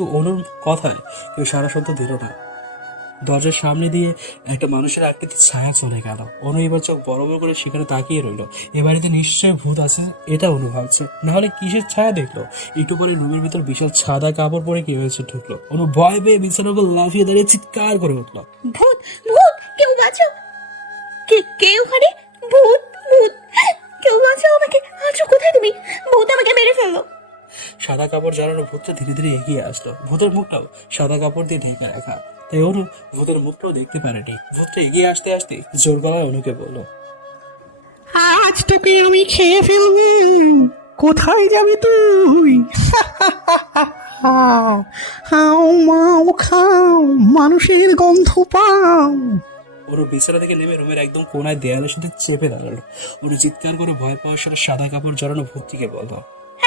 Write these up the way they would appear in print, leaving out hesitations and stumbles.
কিন্তু অনুর কথায় কেউ সারা শব্দ দিল না। দরজার সামনে দিয়ে একটা মানুষের আকৃতির ছায়া চলে গেল। অনু এবার চোখ বড় বড় করে সেখানে তাকিয়ে রইল। এ বাড়িতে নিশ্চয়ই ভূত আছে, এটা অনু ভাবছে। নাহলে কিসের ছায়া দেখলো? একটু পরে রুমের ভিতর বিশাল সাদা কাপড় পরে কেউ এসে ঢুকলো। অনু ভয় পেয়ে বিছানার উপর লাফিয়ে দাঁড়িয়ে চিৎকার করে উঠলো। ভূত! ভূত! কেউ বাঁচাও! কে ওখানে? ভূত! ভূত! কেউ বাঁচাও আমাকে! আছো কোথায় তুমি? ভূত আমাকে মেরে ফেললো! সাদা কাপড় জড়ানো ভূতটা ধীরে ধীরে এগিয়ে আসলো। ভূতের মুখটাও সাদা কাপড় দিয়ে ঢেকে রাখা, তাই অনু ভূতের মুখটাও দেখতে পারেনি। ভূতটা এগিয়ে আসতে আসতে জোর গলায় অনুকে বলল, আজ তোকে আমি খেয়ে ফেলবো। কোথায় যাবি তুই? হাও মাও খাও, মানুষের গন্ধ পাও। ওর বিছানা থেকে নেমে রুমের একদম কোনায় দেয়ালের সাথে চেপে দাঁড়ালো। ওর চিৎকার করে ভয় পাওয়ার সাথে সাদা কাপড় জড়ানো ভূতটিকে বলল,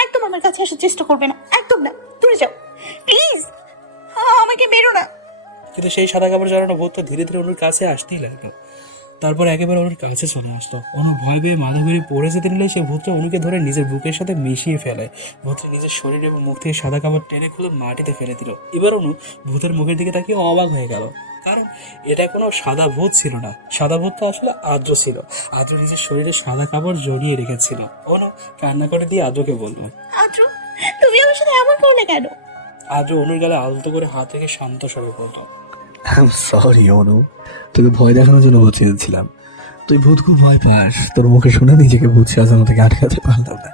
একদম আমার কাছে আসার চেষ্টা করবে না, একদম না, দূরে যাও প্লিজ, আমাকে মেরো না। কিন্তু সেই সাদা কাপড় জড়ানো ভূতটা ধীরে ধীরে ওর কাছে আসতেই লাগলো। তারপর একেবারে ওর কাছে চলে আসলো। অনু ভয় পেয়ে মাথা ঘুরে পড়ে যেতে নিলে সেই ভূতটা অনুকে ধরে নিজের বুকের সাথে মিশিয়ে ফেলে। ভূতটি নিজের শরীর এবং মুখ থেকে সাদা কাপড় টেনে খুলে মাটিতে ফেলে দিল। এবার অনু ভূতের মুখের দিকে তাকিয়ে অবাক হয়ে গেল, কারণ এটা কোনো সাদা ভূত ছিল না। সাদা ভূতটা আসলে আদ্র ছিল। আদ্র নিজের শরীরে সাদা কাপড় জড়িয়ে রেখেছিল। অনু কান্না করে দিয়ে আদ্রকে বলল, আদ্র, তুমি আমার সাথে এমন করলে কেন? আদ্র অনুর গালে আলতো করে হাত রেখে শান্ত স্বরে বলল, আই সরি অনু, তোকে ভয় দেখানোর জন্য ভূত সেজেছিলাম। তুই ভূত খুব ভয় পাস, তোর মুখে শুনে নিজেকে ভূত সাজানো থেকে আটকাতে পারলাম না।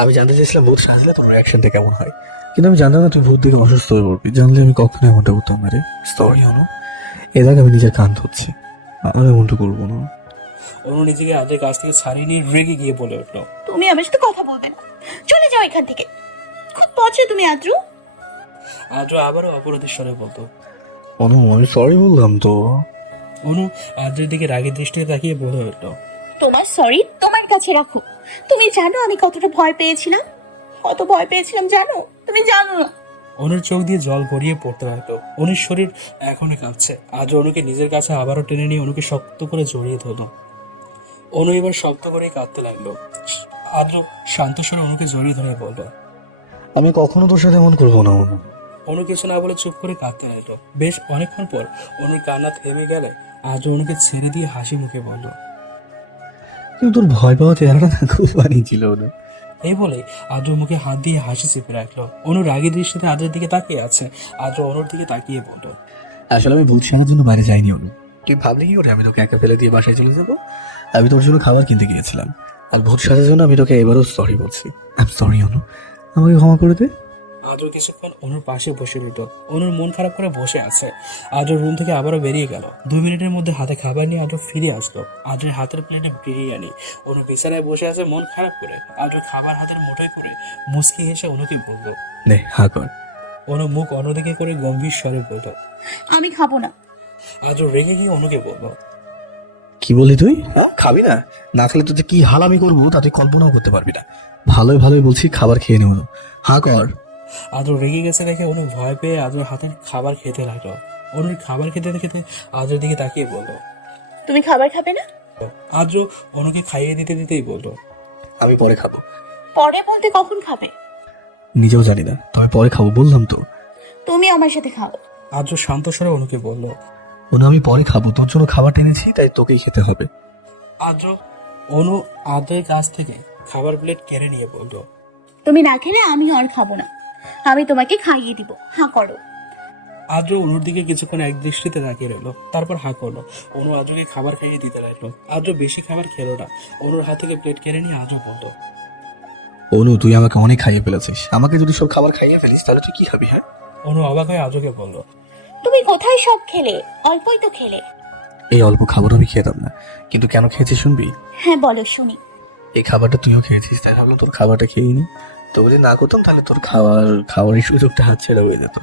আমি জানতে চাইছিলাম ভূত সাজলে তোর রিয়াকশনটা কেমন হয়, কিন্তু আমি জানতাম না তুই ভূত দেখে অসুস্থ হয়ে পড়বি। জানলে আমি কখনো এমনটা করতাম না রে। সরি অনু, এদাকে আমি নিজের কান ধরছি, আর এমনটা করবো না। অনু নিজেকে আদ্রের কাছ থেকে ছাড়িয়ে নিয়ে রেগে গিয়ে বলে উঠলো, তুমি আমার সাথে কথা বলবে না, চলে যাও এখান থেকে। খুব পচে তুমি আদ্র। আদ্র আবারও অপরাধীর স্বরে বলতো। অনু আমি সরি বললাম তো। অনু আদ্রের দিকে রাগের দৃষ্টিতে তাকিয়ে বলে উঠলো, তোমার সরি তোমার কাছে রাখো। তুমি জানো আমি কতটা ভয় পেয়েছিলাম, কত ভয় পেয়েছিলাম জানো? তুমি জানো না। অনুর চোখ দিয়ে জল গড়িয়ে পড়তে লাগলো। অনুর শরীর এখনই কাঁপছে। আদ্র অনুকে নিজের কাছে আবারও টেনে নিয়ে অনুকে শক্ত করে জড়িয়ে ধরলো। অনু এবার শব্দ করেই কাঁদতে লাগলো। আদ্র শান্ত স্বরে অনুকে জড়িয়ে ধরে বলল, আমি কখনো তোর সাথে এমন করবো না অনু। অনু কিছু না বলে চুপ করে কাঁদতে লাগলো। বেশ অনেকক্ষণ পর অনুর কান্না থেমে গেলে আদ্র অনুকে ছেড়ে দিয়ে হাসি মুখে বলল, কিন্তু তোর ভয় পাওয়া চেহারাটা না খুব ফানি ছিল অনু। এই বলে আদ্র মুখে হাত দিয়ে হাসি চেপে রাখলো। অনু রাগী দৃষ্টিতে আদ্রের দিকে তাকিয়ে আছে। আদ্র অনুর দিকে তাকিয়ে বলল, আসলে আমি ভূত সাজার জন্য বাইরে যাইনি অনু। তুই ভাবলি কি ওরে আমি তোকে একা ফেলে দিয়ে বাসায় চলে যাবো? আমি তোর জন্য খাবার কিনতে গিয়েছিলাম। আর ভূত সাজার জন্য আমি তোকে এবারও সরি বলছি। আই এম সরি অনু, আমাকে ক্ষমা করে দে। আদ্র কিছুক্ষণ অনুর পাশে বসে রইল। অনুর মন খারাপ করে বসে আছে। আদ্র রুম থেকে আবারও বেরিয়ে গেল। 2 মিনিটের মধ্যে হাতে খাবার নিয়ে আদ্র ফিরে আসলো। আদ্রের হাতের প্লেটে বিরিয়ানি। অনু বিছানায় বসে আছে মন খারাপ করে। আদ্র খাবার হাতের মুঠোয় করে মুচকি হেসে অনুকে বলল, নে হা কর। অনু মুখ অন্যদিকে করে গম্ভীর স্বরে বলল। আমি খাবো না। আদ্র রেগে গিয়ে অনুকে বলল, কি বললি তুই? হ্যাঁ খাবি না? না খেলে তোকে কি হাল আমি করবো তা তুই কল্পনাও করতে পারবি না। ভালোই ভালোই বলছি খাবার খেয়ে নেব। হা কর। আদ্র রেগে গেছে দেখে অনু ভয় পেয়ে আদ্রের হাতের খাবার খেতে লাগলো। অনুর খাবার খেতে খেতে আদ্রের দিকে তাকিয়ে বলল, তুমি খাবার খাবে না? আদ্র অনুকে খাইয়ে দিতে দিতেই বলল, আমি পরে খাবো। পরে বলতে কখন খাবে? নিজেও জানি না, তবে পরে খাবো বললাম তো। তুমি আমার সাথে খাও। আদ্র শান্ত স্বরে অনুকে বলল। অনু আমি পরে খাবো, তোর জন্য খাবার টেনেছি তাই তোকেই খেতে হবে। আদ্র অনু আদ্রের কাছ থেকে খাবার প্লেট কেড়ে নিয়ে বলল, তুমি না খেলে আমি আর খাবো না। আমি তোমাকে খাইয়ে দিব, হ্যাঁ করো। আদ্র অনুর দিকে কিছুক্ষণ এক দৃষ্টিতে তাকিয়ে রইল, তারপর হা করলো। অনু আদ্রকে খাবার খাইয়ে দিতে লাগলো। আদ্র বেশি খাবার খেলো না। অনুর হাত থেকে প্লেট কেড়ে নিয়ে আদ্র বলল, অনু তুই আমাকে অনেক খাইয়ে ফেলেছিস, আমাকে যদি সব খাবার খাইয়ে ফেলিস তাহলে তুই কি খাবি? হ্যাঁ অনু অবাক হয়ে আদ্রকে বলল, তুমি কোথায় সব খেলে? অল্পই তো খেলে। এই অল্প খাবার আমি খেতাম না, কিন্তু কেন খেয়েছিস শুনবি? হ্যাঁ বলো শুনি। এই খাবারটা তুইও খেয়েছিস তাই ভাবলাম তোর খাবারটা খেয়ে নি। তো যদি না করতাম তাহলে তোর খাওয়ার সুযোগটা হাত ছেড়ে হয়ে যেত।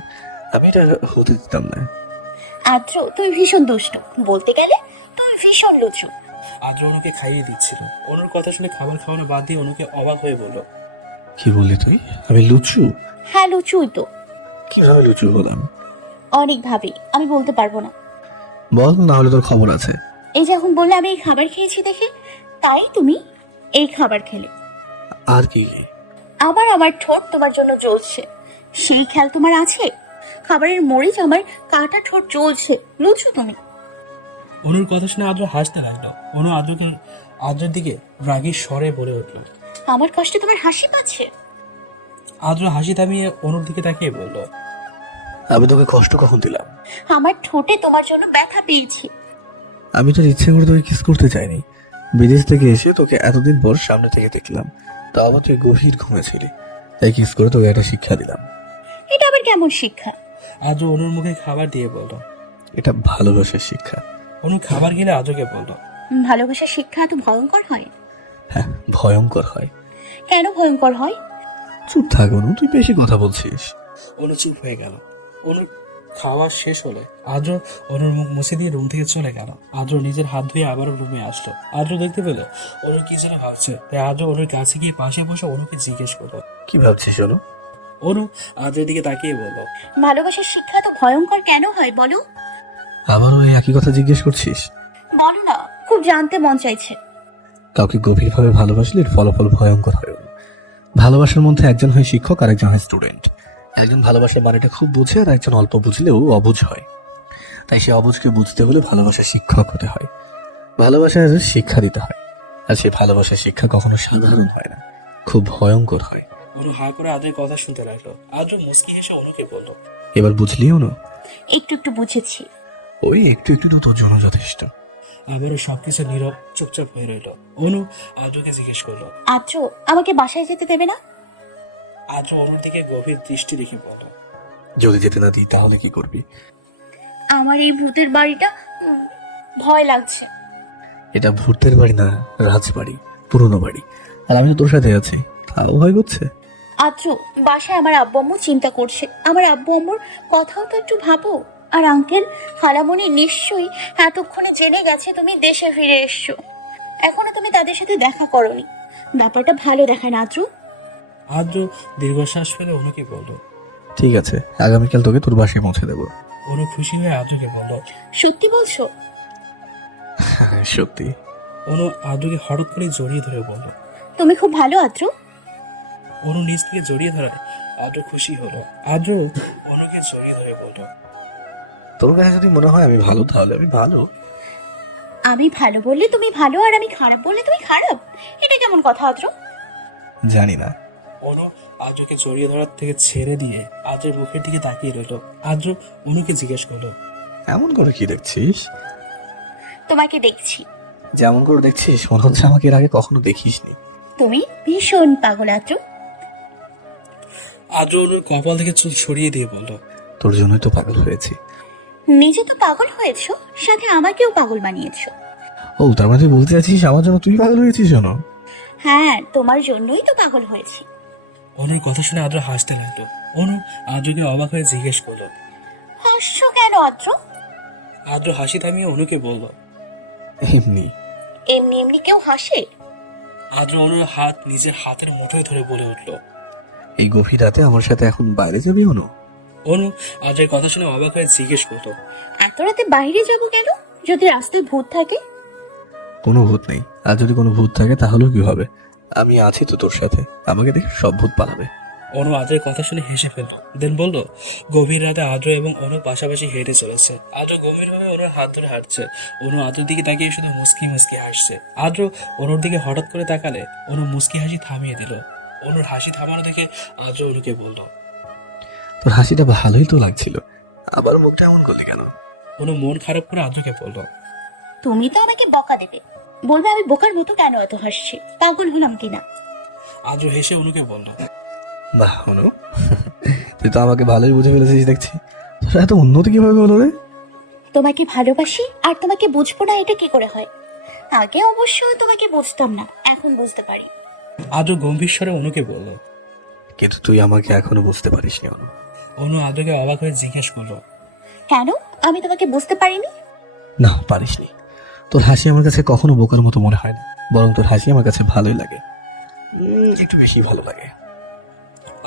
আমি এটা হতে দিতাম না। আদ্র তুমি ভীষণ দুষ্ট, বলতে গেলে তুমি ভীষণ লুচু। আদ্র অনুকে খাইয়ে দিচ্ছিল। অনুর কথা শুনে খাবার খাওয়ানো বাদ দিয়ে অনুকে অবাক হয়ে বলল, কি বললি তুই? আমি লুচু? হ্যাঁ লুচুই তো। কিভাবে লুচু হলাম? অনেক ভাবে, আমি বলতে পারবো না। বল, না হলে তোর খবর আছে। এই যে এখন বললে আমি এই খাবার খেয়েছি দেখে, তাই তুমি এই খাবার খেলে। আর কি? আবার আমার ঠোঁট তোমার জন্য জ্বলছে, সেই খেয়াল তোমার আছে? খাবারের মরিচ আমার কাটা ঠোঁট জ্বলছে, বুঝছো তুমি? অনুর কথা শুনে আদ্র হাসতে লাগলো। অনু আদ্রের দিকে রাগীর স্বরে বলে উঠল। আমার কষ্টে তোমার হাসি পাচ্ছে? আদ্র হাসি থামিয়ে অনুর দিকে তাকিয়ে বলল, আমি তোকে কষ্ট কখন দিলাম? আমার ঠোঁটে তোমার জন্য ব্যথা পেয়েছি। আমি তোর ইচ্ছে করে তোকে কিস করতে চাইনি। বিদেশ থেকে এসে তোকে এতদিন পর সামনে থেকে দেখলাম, তা আবার তুই গভীর ঘুমেছিলি, তাই কিস করে তোকে একটা শিক্ষা দিলাম। এটা আবার কেমন শিক্ষা? আদ্র অনুর মুখে খাবার দিয়ে বলল। এটা ভালোবাসার শিক্ষা। অনু খাবার গেলে আদ্রকে বলল, ভালোবাসার শিক্ষা এত ভয়ঙ্কর হয়? হ্যাঁ, ভয়ঙ্কর হয়। কেন ভয়ঙ্কর হয়? চুপ থাক অনু, তুই বেশি কথা বলছিস। অনু চুপ হয়ে গেল। অনুর খাওয়া শেষ হলে আদ্র অনুর মুখ মুছে দিয়ে রুম থেকে চলে গেল। আদ্র নিজের হাত ধুয়ে আবারও রুমে আসলো। আদ্র দেখতে পেলো অনু কি যেন ভাবছে, তাই আদ্র অনুর কাছে গিয়ে পাশে বসে অনুকে জিজ্ঞেস করলো। কি ভাবছিস অনু? অনু আদ্রের দিকে তাকিয়ে বলল, ভালোবাসার শিক্ষা এত ভয়ঙ্কর কেন হয় বলো? আবারও এই একই কথা জিজ্ঞেস করছিস? বলো না, খুব জানতে মন চাইছে। কাউকে গভীরভাবে ভালোবাসলে এর ফলাফল ভয়ঙ্কর হয় অনু। ভালোবাসার মধ্যে একজন হয় শিক্ষক আর একজন হয় স্টুডেন্ট। একজন ভালোবাসার মানেটা খুব বুঝে আর একজন অল্প বুঝলেও অবুঝ হয়। তাই সে অবুঝকে বুঝতে হলে ভালোবাসার শিক্ষক হতে হয়, ভালোবাসার শিক্ষা দিতে হয়। আর সেই ভালোবাসার শিক্ষা কখনো সাধারণ হয় না, খুব ভয়ঙ্কর হয়। অনু হা করে আদ্রের কথা শুনতে লাগলো। আদ্র মুচকি এসে অনুকে বলল, এবার বুঝলি অনু? একটু একটু বুঝেছি। ওই একটু একটু তো তোর জন্য যথেষ্ট। আবারও সবকিছু নীরব চুপচাপ হয়ে রইল। অনু আদ্রকে জিজ্ঞেস করলো। আচ্ছা, আমাকে বাসায় যেতে দেবে না? আদ্র অনুর দিকে গভীর দৃষ্টি রেখে বলল, যদি যেতে না দিই তাহলে কি করবি? আমার এই ভূতের বাড়িটা ভয় লাগছে। এটা ভূতের বাড়ি না, রাজবাড়ি, পুরনো বাড়ি। আর আমি তো তোর সাথে আছি, তাও ভয় করছে? আদ্র, বাসায় আমার আব্বু আম্মু চিন্তা করছে। আমার আব্বু আম্মুর কথাও তো একটু ভাবো। আর আঙ্কেল খালামণি নিশ্চয়ই এতক্ষণে জেনে গেছে তুমি দেশে ফিরে এসছো। এখনো তুমি তাদের সাথে দেখা করনি। ব্যাপারটা ভালো দেখায় না আদ্র। আদ্র দীর্ঘশ্বাস ফেলে অনুকে বলল, ঠিক আছে, আগামীকাল তোকে তোর বাসায় পৌঁছে দেবো। অনু খুশি হয়ে আদ্রকে বলল, সত্যি বলছো? সত্যি। অনু আদ্রকে হঠাৎ করে জড়িয়ে ধরে বলল। তুমি খুব ভালো আদ্র। অনু নিজ থেকে জড়িয়ে ধরায় আদ্র খুশি হলো। আদ্র অনুকে জড়িয়ে ধরে বলল, তোর কাছে যদি মনে হয় আমি ভালো, তাহলে আমি ভালো। আমি ভালো বললে তুমি ভালো, আর আমি খারাপ বললে তুমি খারাপ? এটা কেমন কথা আদ্র? জানি না। অনু আদ্রকে জড়িয়ে ধরার থেকে ছেড়ে দিয়ে আদ্রের মুখের দিকে তাকিয়ে রইল। আদ্র অনুকে জিজ্ঞেস করলো, এমন করে কি দেখছিস? তোমাকে দেখছি। যেমন করে দেখছিস মনে হচ্ছে আমাকে এর আগে কখনো দেখিসনি। তুমি ভীষণ পাগল আদ্র। আদ্র অনুর কপাল থেকে চুল সরিয়ে দিয়ে বলল, তোর জন্যই তো পাগল হয়েছি। নিজে তো পাগল হয়েছো, সাথে আমাকেও পাগল বানিয়েছো। ও, তার মানে তুই বলতে চাচ্ছিস আমার জন্য তুই পাগল হয়েছিস? শোনো, হ্যাঁ, তোমার জন্যই তো পাগল হয়েছি। অনুর কথা শুনে আদ্র হাসতে লাগলো। অনু আদ্রকে অবাক হয়ে জিজ্ঞেস করলো, হাসছো কেন আদ্র? আদ্র হাসি থামিয়ে অনুকে বলল, এমনি। এমনি এমনি কেউ হাসে? আদ্র অনুর হাত নিজের হাতের মুঠোয় ধরে বলে উঠল। এই গভীর রাতে আমার সাথে এখন বাইরে যাবি অনু? অনু আদ্রের কথা শুনে অবাক হয়ে জিজ্ঞেস করলো, এত রাতে বাইরে যাবো কেন? যদি রাস্তায় ভূত থাকে? কোনো ভূত নেই। আর যদি কোনো ভূত থাকে তাহলেও কি হবে? আমি আছি তো তোর সাথে, আমাকে দেখে সব ভূত পালাবে। অনু আদ্রের কথা শুনে হেসে ফেলল। দেন বলল, গভীর রাতে আদ্র এবং অনু পাশাপাশি হেঁটে চলেছে। আদ্র গভীরভাবে অনুর হাত ধরে হাঁটছে। অনু আদ্রের দিকে তাকিয়ে শুধু মুস্কি মুস্কি হাসছে। আদ্র অনুর দিকে হঠাৎ করে তাকালে অনু মুস্কি হাসি থামিয়ে দিল। অনুর হাসি থামানো দেখে আদ্র অনুকে বলল, তোর হাসিটা ভালোই তো লাগছিল, আবার মুখটা এমন করলি কেন? অনু মন খারাপ করে আদ্রকে বলল, তুমি তো আমাকে বকা দেবে, বলবে আমি বোকার মতো কেন এত হাসছি, পাগল হলাম কিনা। আদ্র হেসে অনুকে বলল, বাহ অনু, তুই তো আমাকে ভালোই বুঝে ফেলেছিস দেখছি। তোর এত উন্নতি কিভাবে হলো রে? তোমাকে ভালোবাসি আর তোমাকে বুঝবো না, এটা কি করে হয়? আগে অবশ্য তোমাকে বুঝতাম না, এখন বুঝতে পারি। আদ্র গম্ভীর স্বরে অনুকে বলল। কিন্তু তুই আমাকে এখনো বুঝতে পারিসনি অনু। অনু আদ্রকে অবাক হয়ে জিজ্ঞেস করলো, কেন? আমি তোমাকে বুঝতে পারিনি? না, পারিসনি। তোর হাসি আমার কাছে কখনো বোকার মতো মনে হয় না, বরং তোর হাসি আমার কাছে ভালোই লাগে, একটু বেশি ভালো লাগে।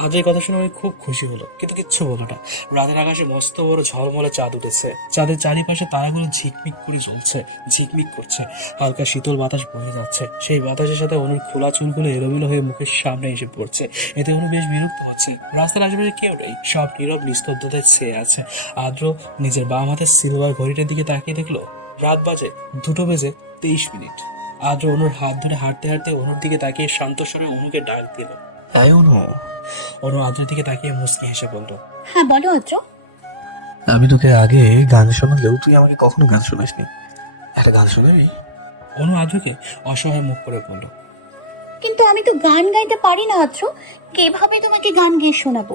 আদ্রের কথা শুনে আমি খুব খুশি হলো, কিন্তু কিচ্ছু বলো না। রাতের আকাশে মস্ত বড় ঝলমলে চাঁদ উঠেছে। চাঁদের চারিপাশে তারাগুলো ঝিকমিক করে জ্বলছে, ঝিকমিক করছে। হালকা শীতল বাতাস বয়ে যাচ্ছে, সেই বাতাসের সাথে অনুর খোলা চুলগুলো এলোমেলো হয়ে মুখের সামনে এসে পড়ছে। এতে অনু বেশ বিরক্ত হচ্ছে। রাস্তার আশেপাশে কেউ নেই, সব নীরব নিস্তব্ধতায় ছেয়ে আছে। আদ্র নিজের বাম হাতের সিলভার ঘড়িটার দিকে তাকিয়ে দেখলো রাত বাজে 2:23। আদ্র অনুর হাত ধরে হাঁটতে হাঁটতে অনুর দিকে তাকিয়ে শান্ত স্বরে অনুকে ডাক দিল। তাই অনু, অনু আদ্রের দিকে তাকিয়ে মুচকি হেসে বলল, হ্যাঁ বলো আদ্র। আমি তোকে আগে গান শোনালেও তুই আমাকে কখনো গান শোনাসনি। একটা গান শোনাবি? অনু আদ্রকে অসহায় মুখ করে বলল, কিন্তু আমি তো গান গাইতে পারি না আদ্র, কিভাবে তোমাকে গান গেয়ে শোনাবো?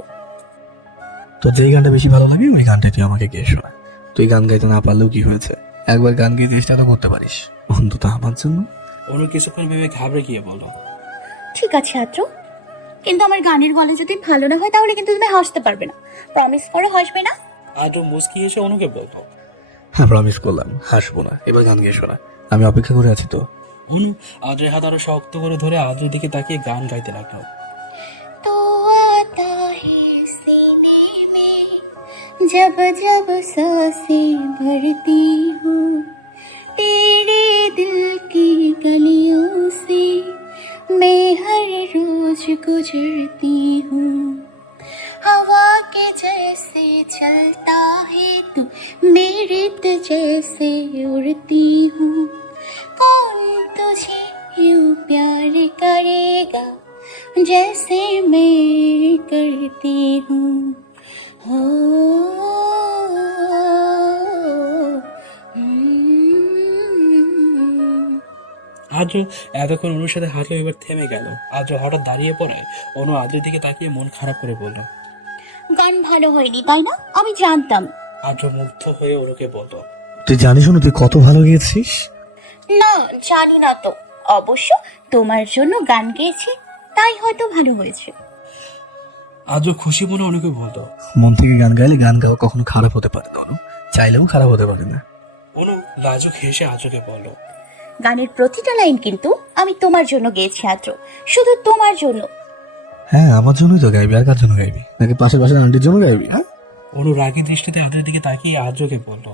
তোর যেই গানটা বেশি ভালো লাগে ওই গানটা তুই আমাকে গেয়ে শোনা। তুই গান গাইতে না পারলেও কি হয়েছে, একবার গান গেয়ে চেষ্টা তো করতে পারিস, অন্তত আমার জন্য। অনু কিছুক্ষণ ভেবে ঘাবড়ে গিয়ে বলল, ঠিক আছে আদ্র, কিন্তু আমার গানের গলা যদি ভালো না হয় তাহলে কিন্তু তুমি হাসতে পারবে না। প্রমিস করো হাসবে না? আদ্র মুচকি এসে অনুকে বলল। হ্যাঁ প্রমিস করলাম, হাসবো না। এবার গান গেয়ে শোনা, আমি অপেক্ষা করে আছি তো। অনু আদ্রের হাত আরো শক্ত করে ধরে আদ্রের দিকে তাকিয়ে গান গাইতে লাগলো। तो आता है सीने में जब जब सांसें भरती हूँ, तेरे दिल की गलियों से मैं हर रोज गुजरती हूँ। हवा के जैसे चलता है तू, मेरे तो जैसे उड़ती हूँ। कौन तुझे यूं प्यार करेगा जैसे मैं करती हूँ। हो আদ্র এতক্ষণ অনুর সাথে হাঁটলো, এবার থেমে গেল। আদ্র হঠাৎ দাঁড়িয়ে পড়ে অনু আদ্রের দিকে তাকিয়ে মন খারাপ করে বলল, গান ভালো হয়নি তাই না? আমি জানতাম। আদ্র মুগ্ধ হয়ে অনুকে বলল, তুই জানিস না তুই কত ভালো গেয়েছিস? না জানি না তো, অবশ্য তোমার জন্য গান গেয়েছি তাই হয়তো ভালো হয়েছে। আদ্র খুশি মনে অনুকে বলল। মন থেকে গান গাইলে গান গাওয়া কখনো খারাপ হতে পারে না অনু, চাইলেও খারাপ হতে পারে না। অনু লাজুক হেসে আদ্রকে বলল, গানের প্রতিটা লাইন কিন্তু আমি তোমার জন্য গেয়েছি আদ্র, শুধু তোমার জন্য। হ্যাঁ আমার জন্যই তো গাইবি, আর কার জন্য গাইবি? নাকি পাশে পাশে আন্টির জন্য গাইবি? হ্যাঁ অনু রাগী দৃষ্টিতে আদ্রের দিকে তাকিয়ে আদ্রকে বলল,